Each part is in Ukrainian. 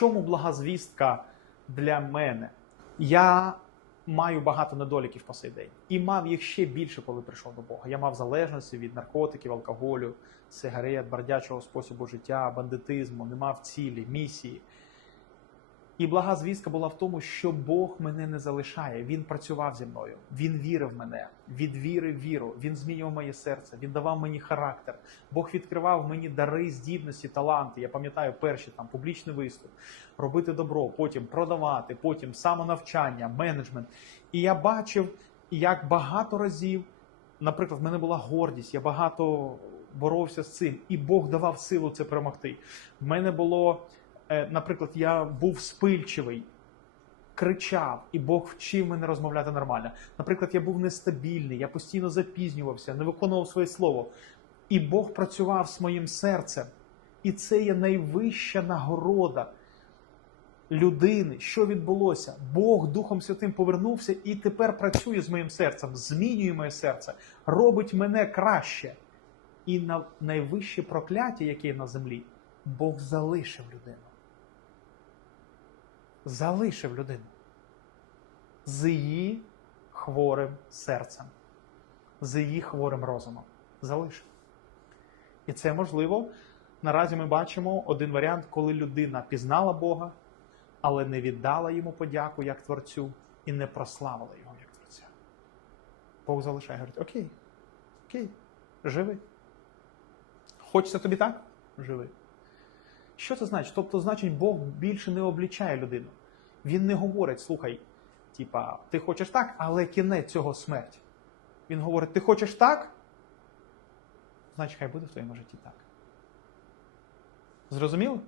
чому блага звістка для мене? Я маю багато недоліків по сей день. І мав їх ще більше, коли прийшов до Бога. Я мав залежності від наркотиків, алкоголю, сигарет, бардячого способу життя, бандитизму, не мав цілі, місії. І блага звістка була в тому, що Бог мене не залишає. Він працював зі мною, він вірив мене, від віри в віру, він змінював моє серце, він давав мені характер. Бог відкривав мені дари, здібності, таланти. Я пам'ятаю перші там публічний виступ, робити добро, потім продавати, потім самонавчання, менеджмент. І я бачив, як багато разів, наприклад, в мене була гордість, я багато боровся з цим, і Бог давав силу це перемогти. В мене було. Е, наприклад, я був спильчивий, кричав, і Бог вчив мене розмовляти нормально. Наприклад, я був нестабільний, я постійно запізнювався, не виконував своє слово. І Бог працював з моїм серцем. І це є найвища нагорода людини. Що відбулося? Бог Духом Святим повернувся і тепер працює з моїм серцем, змінює моє серце, робить мене краще. І на найвище прокляття, яке є на землі, Бог залишив людину залишив людину з її хворим серцем, з її хворим розумом. Залишив. І це можливо. Наразі ми бачимо один варіант, коли людина пізнала Бога, але не віддала йому подяку як творцю і не прославила його як творця. Бог залишає, говорить: Окей, окей, живи. Хочеться тобі так? Живи. Що це значить? Тобто, значить, Бог більше не облічає людину. Він не говорить, слухай, типа, ти хочеш так, але кінець цього смерть. Він говорить, ти хочеш так? Значить, хай буде в твоєму житті так. Зрозуміло?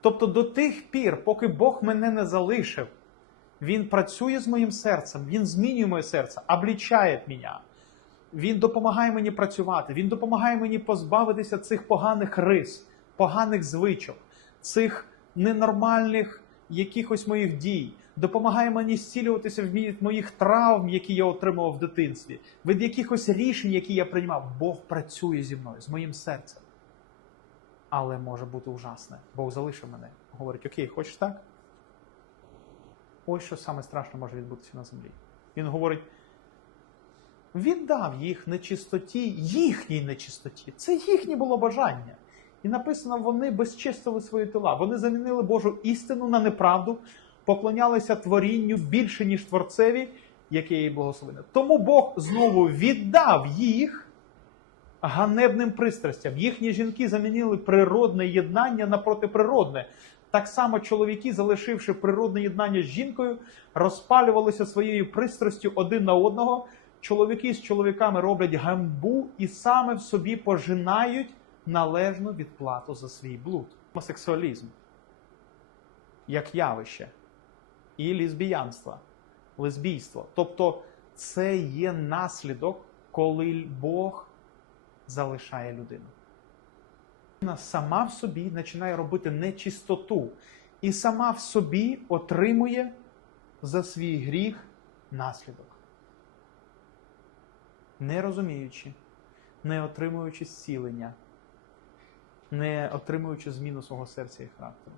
Тобто до тих пір, поки Бог мене не залишив, Він працює з моїм серцем, Він змінює моє серце, облічає мене. Він допомагає мені працювати, Він допомагає мені позбавитися цих поганих рис, поганих звичок, цих ненормальних якихось моїх дій, допомагає мені зцілюватися від моїх травм, які я отримував в дитинстві, від якихось рішень, які я приймав. Бог працює зі мною, з моїм серцем. Але може бути ужасне. Бог залишив мене. Говорить: Окей, хочеш так? Ось що саме страшне може відбутися на землі. Він говорить. Віддав їх нечистоті, їхній нечистоті. Це їхнє було бажання. І написано, вони безчестили свої тіла. Вони замінили Божу істину на неправду, поклонялися творінню більше, ніж творцеві, яке її благословене. Тому Бог знову віддав їх ганебним пристрастям. Їхні жінки замінили природне єднання на протиприродне. Так само чоловіки, залишивши природне єднання з жінкою, розпалювалися своєю пристрастю один на одного. Чоловіки з чоловіками роблять гамбу і саме в собі пожинають належну відплату за свій блуд. Гомосексуалізм як явище і лесбіянство, лесбійство. Тобто це є наслідок, коли Бог залишає людину. Вона сама в собі починає робити нечистоту і сама в собі отримує за свій гріх наслідок. Не розуміючи, не отримуючи зцілення не отримуючи зміну свого серця і характеру.